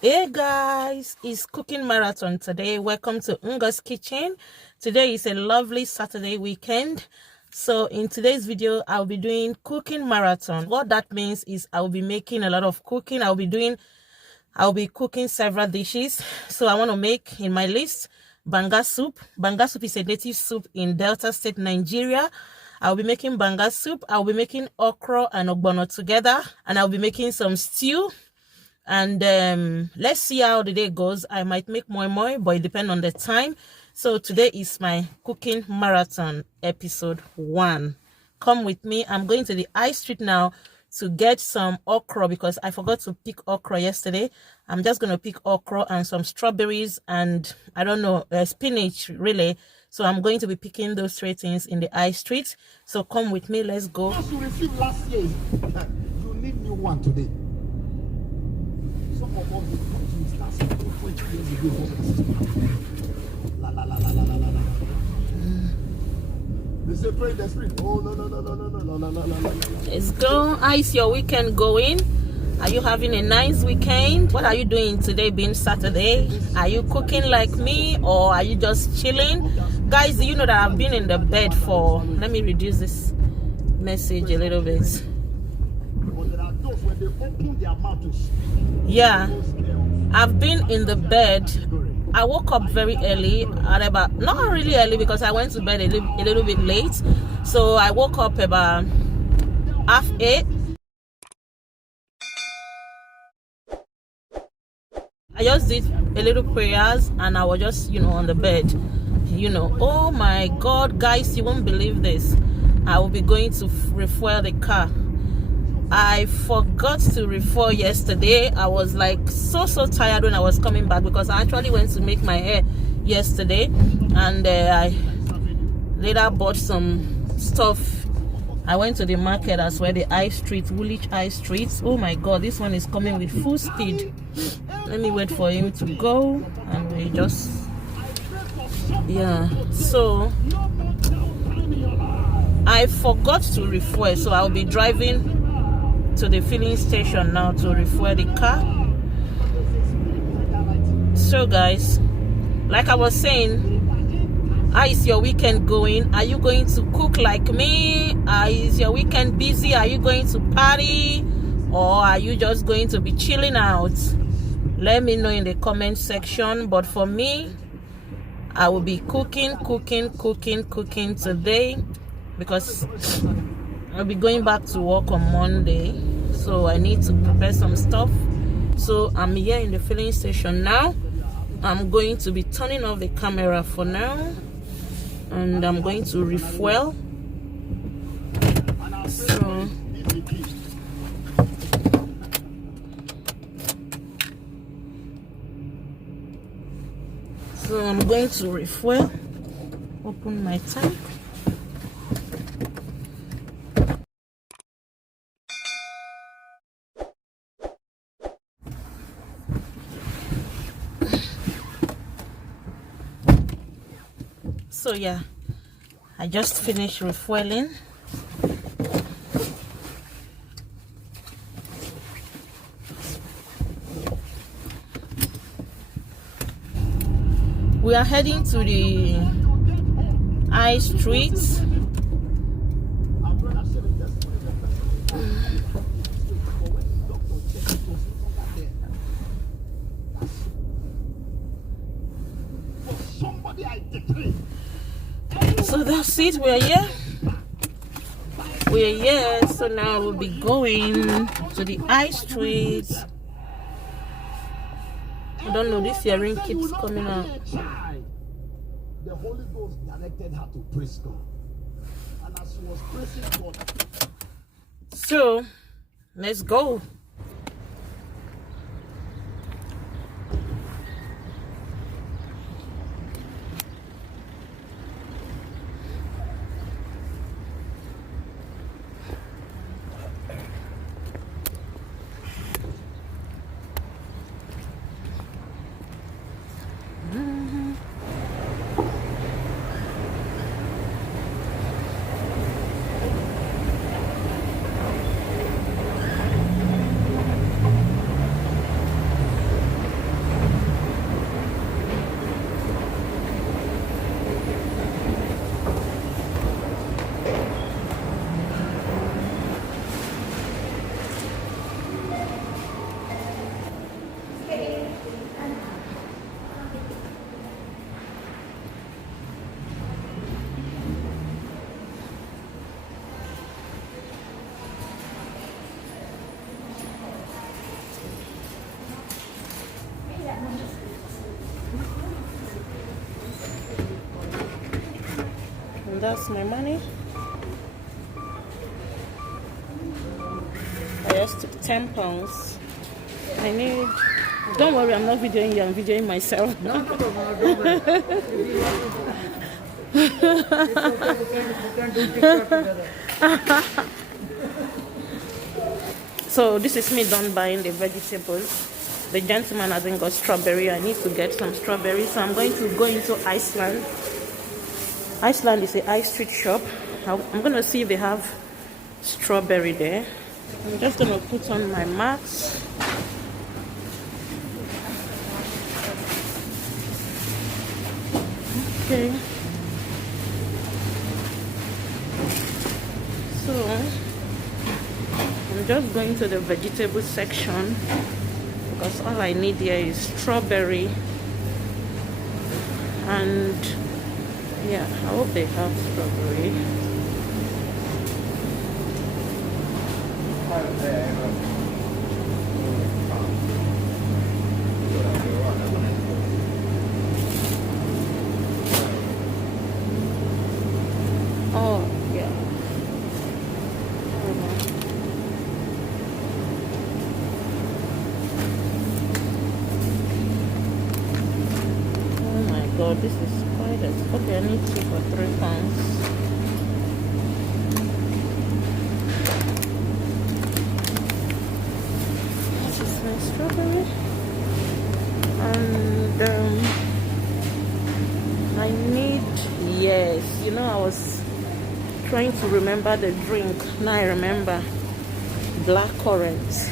Hey guys, it's cooking marathon today. Welcome to Unga's Kitchen. Today is a lovely Saturday weekend. So in today's video, I'll be doing cooking marathon. What that means is I'll be making a lot of cooking. I'll be cooking several dishes. So I want to make in my list banga soup. Banga soup is a native soup in Delta State, Nigeria. I'll be making banga soup. I'll be making okra and ogbono together, and I'll be making some stew. And let's see how the day goes. I might make more, but it depends on the time. So today is my cooking marathon episode 1. Come with me. I'm going to the high street now to get some okra because I forgot to pick okra yesterday. I'm just going to pick okra and some strawberries and I don't know, spinach really. So I'm going to be picking those 3 things in the high street. So come with me. Let's go. As you received last year, you need new one today. Some of us will last 20 years ago. La la la la la la la la. They say pray in the spirit. Oh no. Let's go. How is your weekend going? Are you having a nice weekend? What are you doing today being Saturday? Are you cooking like me or are you just chilling? Guys, do you know that I've been in the bed for, let me reduce this message a little bit. Yeah, I've been in the bed. I woke up very early at about, not really early because I went to bed a little bit late. So I woke up about 8:30. I just did a little prayers and I was just, on the bed. Oh my God, guys, you won't believe this. I will be going to refuel the car. I forgot to refuel yesterday. I was like so tired when I was coming back because I actually went to make my hair yesterday and I later bought some stuff. I went to the market as well, the High Street, Woolwich High Street. Oh my God, this one is coming with full speed. Let me wait for him to go and we just, yeah. So I forgot to refuel, so I'll be driving to the filling station now to refuel the car. So guys, like I was saying, how is your weekend going? Are you going to cook like me? Is your weekend busy? Are you going to party? Or are you just going to be chilling out? Let me know in the comment section. But for me, I will be cooking today because I'll be going back to work on Monday, so I need to prepare some stuff. So I'm here in the filling station now. I'm going to be turning off the camera for now and I'm going to refuel. So I'm going to refuel. Open my tank. So yeah, I just finished refueling. We are heading to the High Street. So that's it, we're here. So now we'll be going to the High Street. I don't know, this earring keeps coming out. The Holy Ghost directed her to praise God. And as she was praising God. So let's go. that's my money. I just took £10. I need. Don't worry, I'm not videoing you. I'm videoing myself. No, don't worry. We can do TikTok together. So this is me done buying the vegetables. The gentleman hasn't got strawberry. I need to get some strawberries, so I'm going to go into Iceland. Iceland is a high street shop. I'm going to see if they have strawberry there. I'm just going to put on my mask. Okay. So I'm just going to the vegetable section because all I need here is strawberry, and yeah, I hope they have strawberry. Oh yeah. Oh my god, this is quite expensive. Okay, I need 2 for £3. This is my strawberry. And I need, yes, you know, I was trying to remember the drink. Now I remember. Blackcurrant.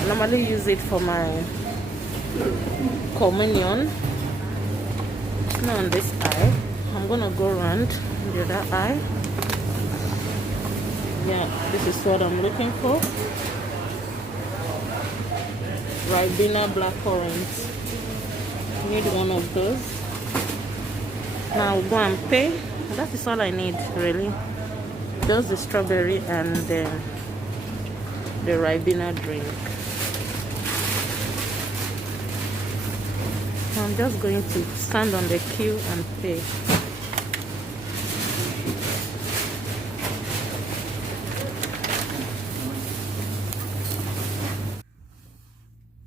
I normally use it for my communion. Now on this eye, I'm gonna go around the other eye. Yeah, this is what I'm looking for. Ribena blackcurrant. Need one of those. Now I'll go and pay. That is all I need, really. Just the strawberry and the Ribena drink. I'm just going to stand on the queue and pay.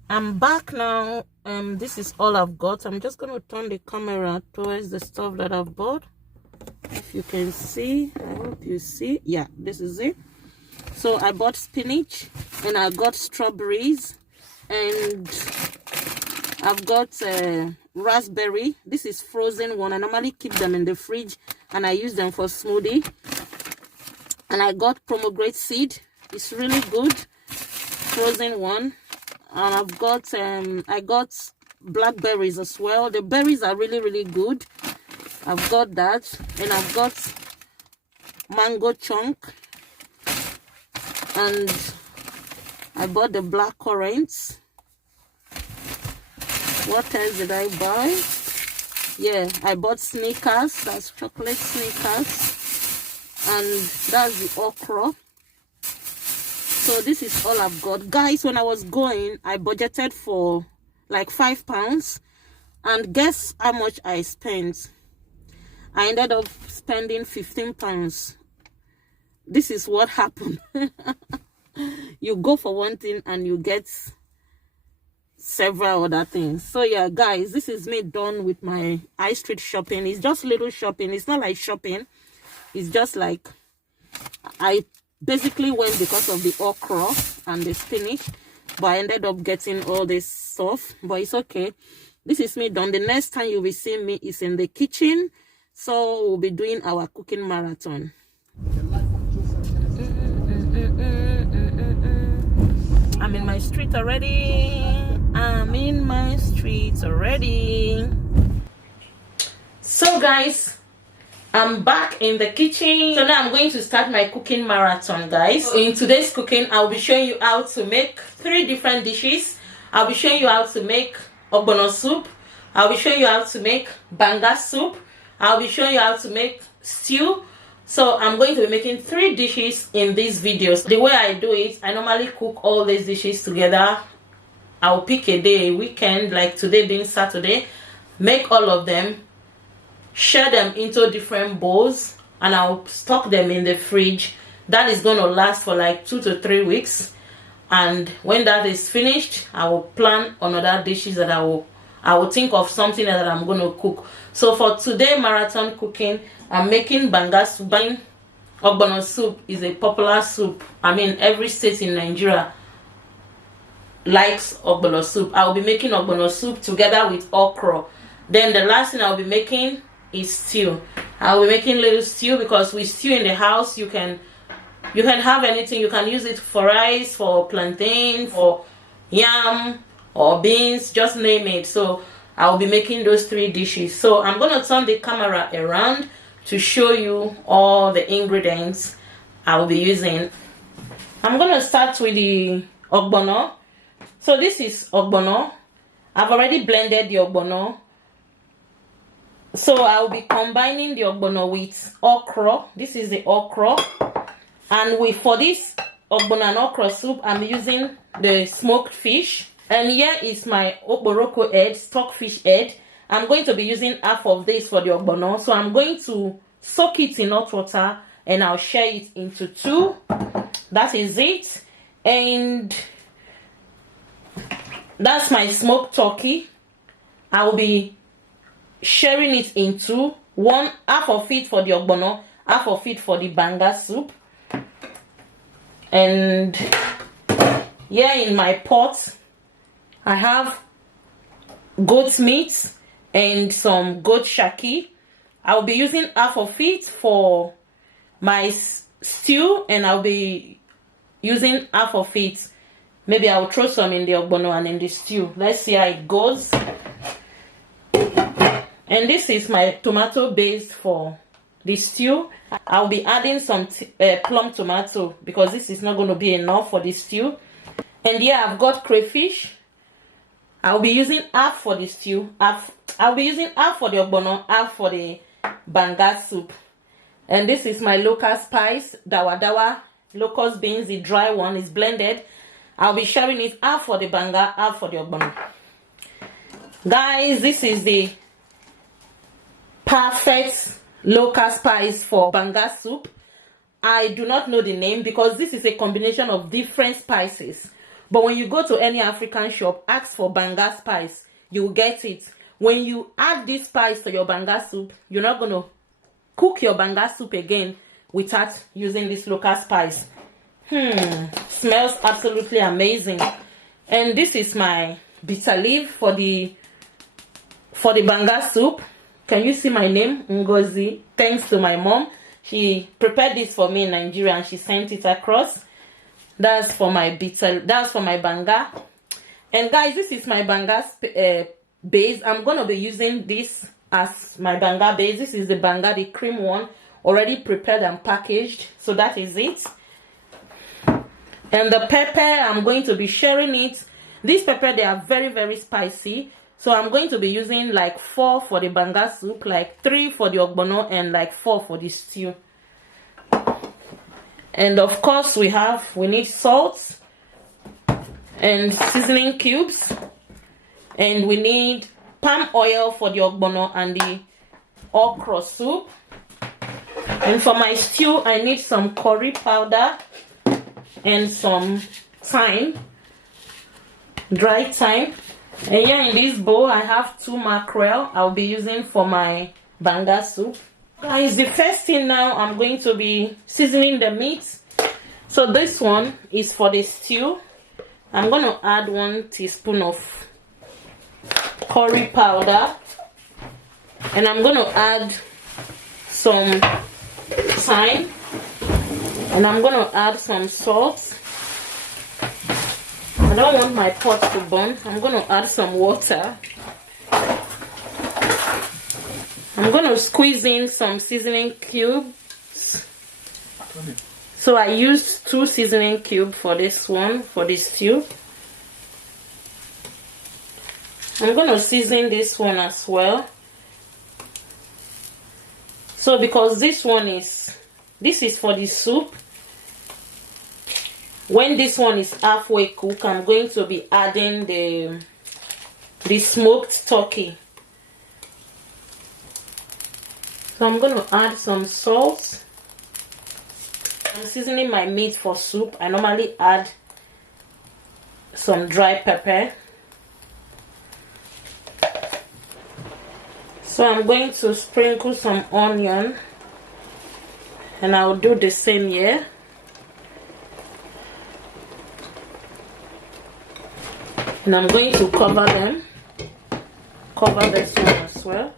I'm back now. This is all I've got. I'm just going to turn the camera towards the stuff that I've bought. If you can see, I hope you see. Yeah, this is it. So I bought spinach, and I got strawberries, and I've got raspberry. This is frozen one. I normally keep them in the fridge and I use them for smoothie. And I got pomegranate seed. It's really good, frozen one. And I've got I got blackberries as well. The berries are really good. I've got that. And I've got mango chunk, and I bought the blackcurrants. What else did I buy? Yeah, I bought Snickers. That's chocolate Snickers, and that's the okra. So this is all I've got, guys. When I was going, I budgeted for like £5, and guess how much I spent? I ended up spending £15. This is what happened. You go for one thing and you get several other things. So yeah, guys, this is me done with my high street shopping. It's just little shopping. It's not like shopping. It's just like I basically went because of the okra and the spinach, but I ended up getting all this stuff. But it's okay. This is me done. The next time you will see me is in the kitchen. So we'll be doing our cooking marathon. I'm in my street already. I'm in my street already. So guys, I'm back in the kitchen. So now I'm going to start my cooking marathon, guys. In today's cooking, I'll be showing you how to make 3 different dishes. I'll be showing you how to make ogbono soup. I'll be showing you how to make banga soup. I'll be showing you how to make stew. So I'm going to be making 3 dishes in these videos. The way I do it, I normally cook all these dishes together. I'll pick a day, a weekend, like today being Saturday, make all of them, share them into different bowls, and I'll stock them in the fridge. That is going to last for like 2 to 3 weeks. And when that is finished, I will plan on other dishes that I will think of something that I'm going to cook. So for today marathon cooking, I'm making banga soup. Ogbono soup is a popular soup. I mean, every state in Nigeria likes ogbono soup. I will be making ogbono soup together with okra. Then the last thing I'll be making is stew. I'll be making little stew because with stew in the house, you can have anything. You can use it for rice, for plantain, for yam or beans, just name it. So I'll be making those 3 dishes. So I'm going to turn the camera around to show you all the ingredients I will be using. I'm going to start with the ogbono. So this is ogbono. I've already blended the ogbono. So I'll be combining the ogbono with okra. This is the okra. And for this ogbono and okra soup, I'm using the smoked fish. And here is my okporoko head, stockfish head. I'm going to be using half of this for the ogbono. So I'm going to soak it in hot water and I'll share it into 2. That is it. And that's my smoked turkey. I'll be sharing it into half of it for the ogbono, half of it for the banga soup. And here in my pot, I have goat meat and some goat shaki. I'll be using half of it for my stew, and I'll be using half of it. Maybe I'll throw some in the ogbono and in the stew. Let's see how it goes. And this is my tomato base for the stew. I'll be adding some plum tomato because this is not going to be enough for the stew. And here I've got crayfish. I'll be using half for the stew. I'll be using half for the ogbono, half for the banga soup. And this is my local spice, dawa dawa, locust beans. The dry one is blended. I'll be sharing it half for the banga, half for the ogbono. Guys, this is the perfect local spice for banga soup. I do not know the name because this is a combination of different spices. But when you go to any African shop, ask for banga spice, you will get it. When you add this spice to your banga soup, you're not going to cook your banga soup again without using this local spice. Smells absolutely amazing. And this is my bitter leaf for the banga soup. Can you see my name? Ngozi. Thanks to my mom. She prepared this for me in Nigeria and she sent it across. That's for my banga. And guys, this is my banga base. I'm going to be using this as my banga base. This is the banga, the cream one, already prepared and packaged. So that is it. And the pepper, I'm going to be sharing it. These pepper, they are very, very spicy. So I'm going to be using like 4 for the banga soup, like 3 for the ogbono, and like 4 for the stew. And of course we need salt and seasoning cubes, and we need palm oil for the ogbono and the okra soup. And for my stew, I need some curry powder and some thyme, dry thyme. And here in this bowl, I have 2 mackerel I'll be using for my banga soup. Guys, the first thing now, I'm going to be seasoning the meat. So this one is for the stew. I'm going to add 1 teaspoon of curry powder. And I'm going to add some thyme. And I'm going to add some salt. I don't want my pot to burn. I'm going to add some water. I'm going to squeeze in some seasoning cubes. So I used 2 seasoning cubes for this one, for this stew. I'm going to season this one as well. So because this is for the soup. When this one is halfway cooked, I'm going to be adding the smoked turkey. So I'm going to add some salt. I'm seasoning my meat for soup. I normally add some dry pepper. So I'm going to sprinkle some onion, and I'll do the same here. And I'm going to cover them. Cover this one as well.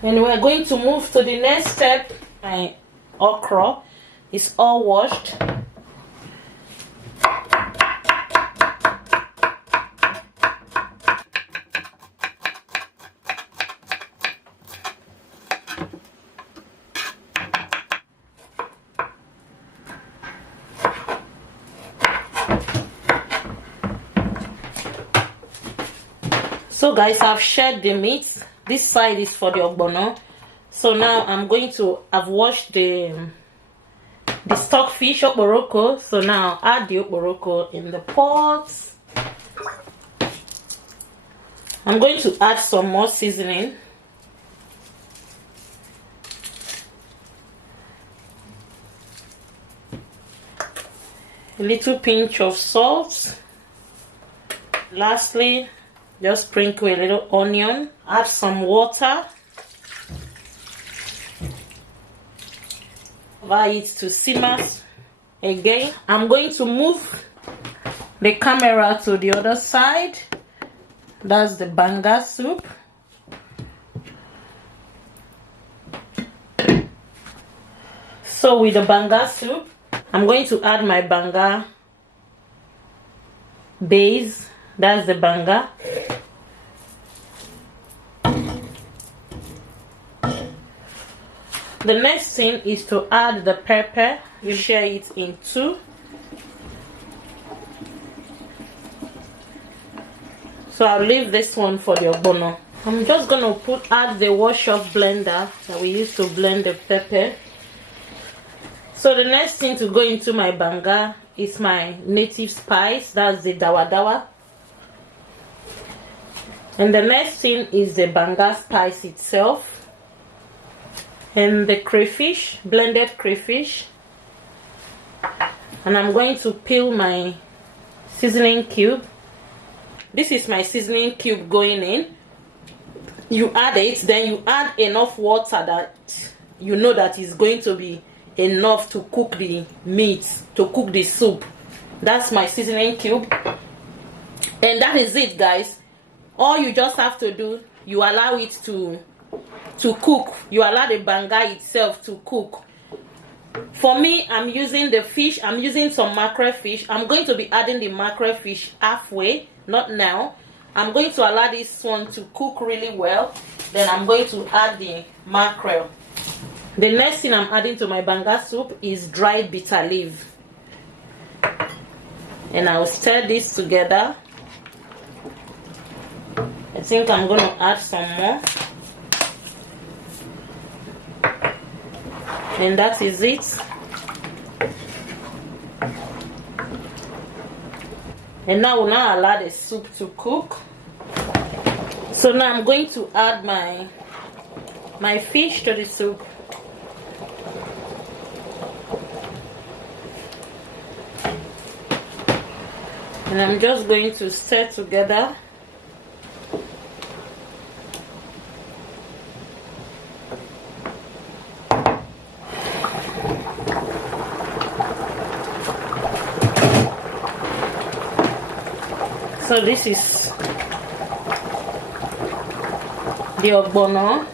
And we're going to move to the next step. My okra is all washed. So guys, I've shared the meat. This side is for the ogbono. So now I've washed the stockfish okporoko. So now I'll add the okporoko in the pot. I'm going to add some more seasoning. A little pinch of salt. Lastly, just sprinkle a little onion. Add some water. Allow it to simmer again. I'm going to move the camera to the other side. That's the banga soup. So with the banga soup, I'm going to add my banga base. That's the banga. The next thing is to add the pepper. You share it in two. So I'll leave this one for the ogbono. I'm just gonna add the wash-off blender that we used to blend the pepper. So the next thing to go into my banga is my native spice. That's the dawa dawa. And the next thing is the banga spice itself. And the crayfish, blended crayfish. And I'm going to peel my seasoning cube. This is my seasoning cube going in. You add it, then you add enough water that you know that is going to be enough to cook the meat, to cook the soup. That's my seasoning cube. And that is it, guys. All you just have to do, you allow it to cook. You allow the banga itself to cook. For me, I'm using the fish. I'm using some mackerel fish. I'm going to be adding the mackerel fish halfway, not now. I'm going to allow this one to cook really well. Then I'm going to add the mackerel. The next thing I'm adding to my banga soup is dried bitter leaf. And I'll stir this together. I think I'm going to add some more. And that is it. And now we'll now allow the soup to cook. So now I'm going to add my fish to the soup. And I'm just going to stir together. So this is the ogbono.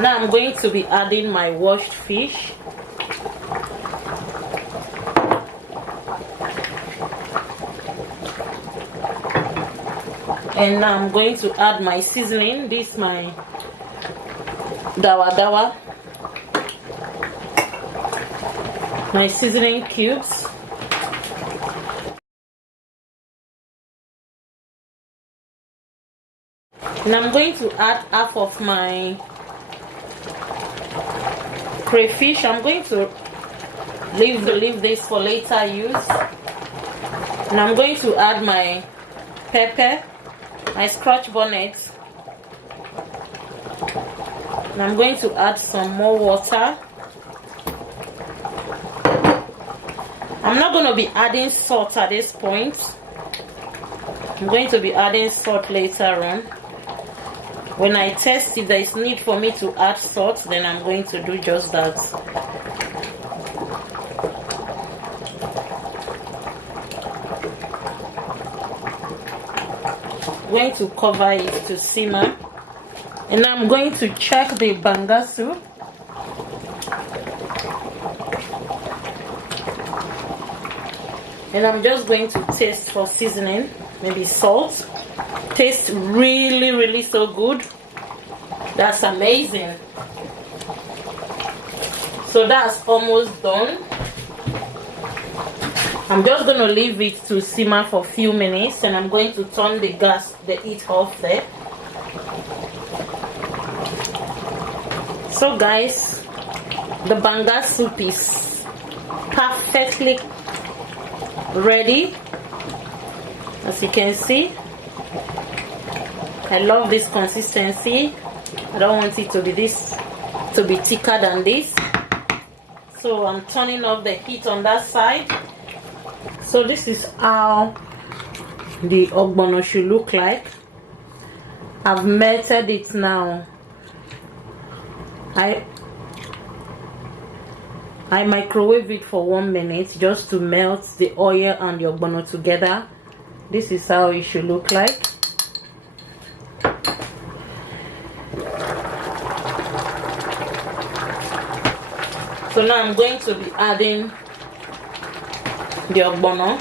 Now I'm going to be adding my washed fish. And now I'm going to add my seasoning. This is my dawa dawa. My seasoning cubes. And I'm going to add half of my crayfish. I'm going to leave this for later use. And I'm going to add my pepper, my scotch bonnet. And I'm going to add some more water. I'm not going to be adding salt at this point. I'm going to be adding salt later on. When I test if there is need for me to add salt, then I'm going to do just that. I'm going to cover it to simmer. And I'm going to check the banga soup. And I'm just going to taste for seasoning, maybe salt. Tastes really so good. That's amazing. So that's almost done. I'm just going to leave it to simmer for a few minutes, and I'm going to turn the heat off there. So guys, the banga soup is perfectly ready. As you can see, I love this consistency. I don't want it to be thicker than this. So I'm turning off the heat on that side. So this is how the ogbono should look like. I've melted it now. I microwave it for 1 minute just to melt the oil and the ogbono together. This is how it should look like. So now I'm going to be adding the ogbono.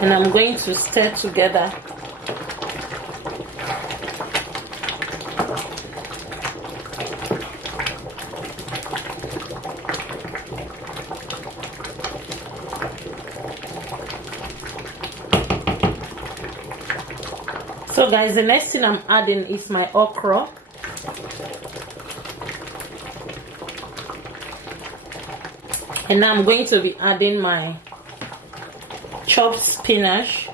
And I'm going to stir together. So guys, the next thing I'm adding is my okra. And now I'm going to be adding my chopped spinach.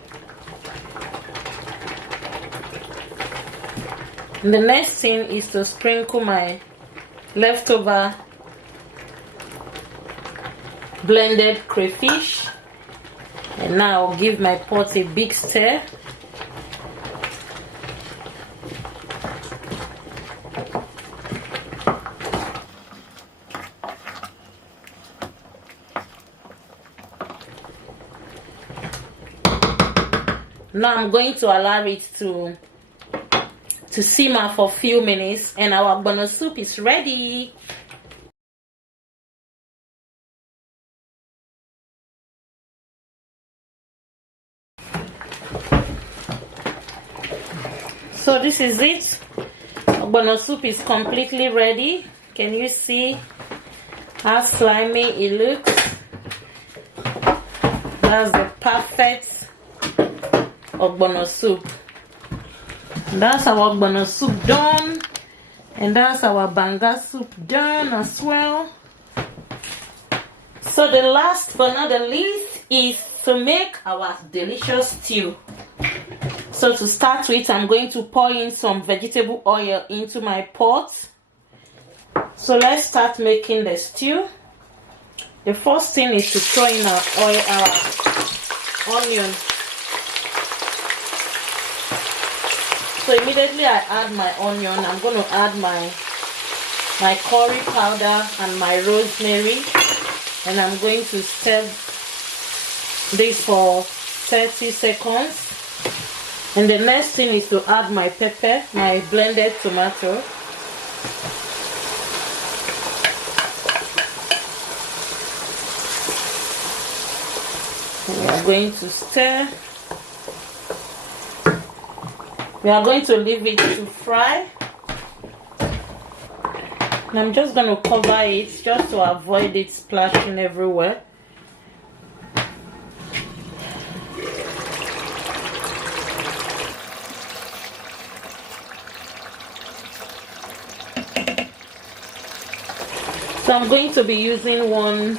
And the next thing is to sprinkle my leftover blended crayfish. And now I'll give my pot a big stir. Now I'm going to allow it to simmer for a few minutes, and our ogbono soup is ready. So this is it. Ogbono soup is completely ready. Can you see how slimy it looks? That's the perfect ogbono soup. That's our ogbono soup done, and that's our banga soup done as well. So the last but not the least is to make our delicious stew. So to start with, I'm going to pour in some vegetable oil into my pot. So let's start making the stew. The first thing is to throw in our onion. So immediately I add my onion. I'm going to add my curry powder and my rosemary, and I'm going to stir this for 30 seconds. And the next thing is to add my pepper, my blended tomato. We are going to stir. We are going to leave it to fry. And I'm just going to cover it just to avoid it splashing everywhere. So I'm going to be using one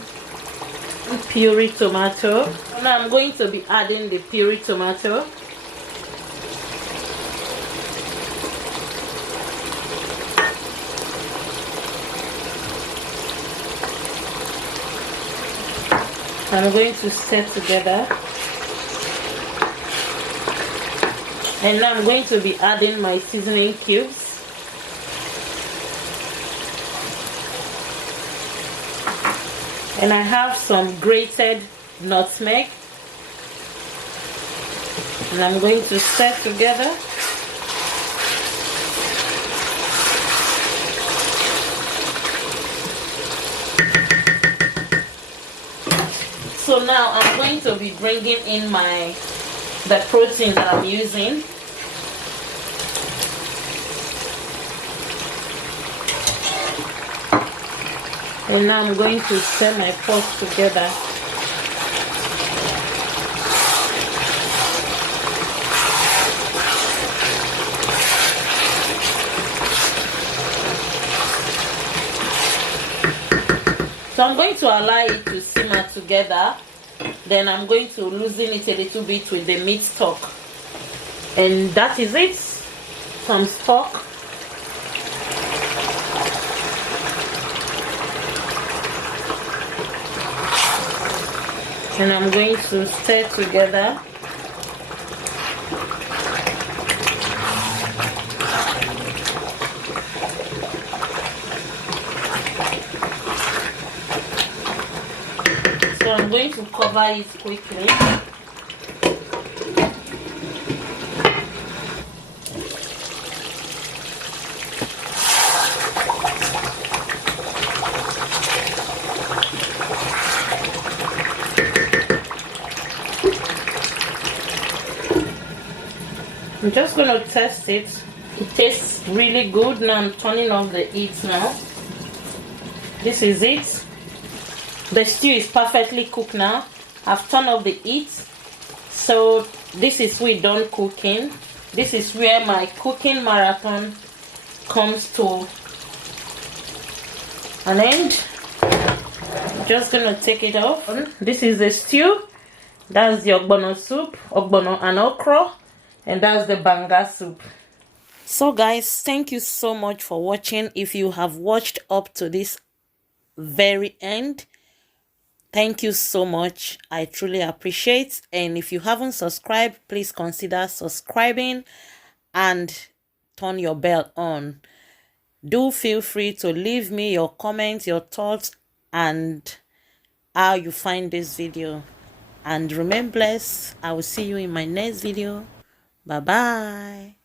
puree tomato. Now I'm going to be adding the puree tomato. I'm going to stir together. And now I'm going to be adding my seasoning cubes. And I have some grated nutmeg. And I'm going to stir together. So now I'm going to be bringing in the protein that I'm using. And now I'm going to stir my pot together. So I'm going to allow it to simmer together. Then I'm going to loosen it a little bit with the meat stock. And that is it. Some stock. And I'm going to stir together. So I'm going to cover it quickly. I'm just going to test it. It tastes really good. Now I'm turning off the heat now. This is it. The stew is perfectly cooked now. I've turned off the heat. So this is we're done cooking. This is where my cooking marathon comes to an end. I'm just going to take it off. This is the stew. That's the ogbono soup, ogbono and okra. And that's the banga soup. So guys, thank you so much for watching. If you have watched up to this very end, thank you so much. I truly appreciate. And if you haven't subscribed, please consider subscribing and turn your bell on. Do feel free to leave me your comments, your thoughts, and how you find this video. And remain blessed. I will see you in my next video. Bye bye.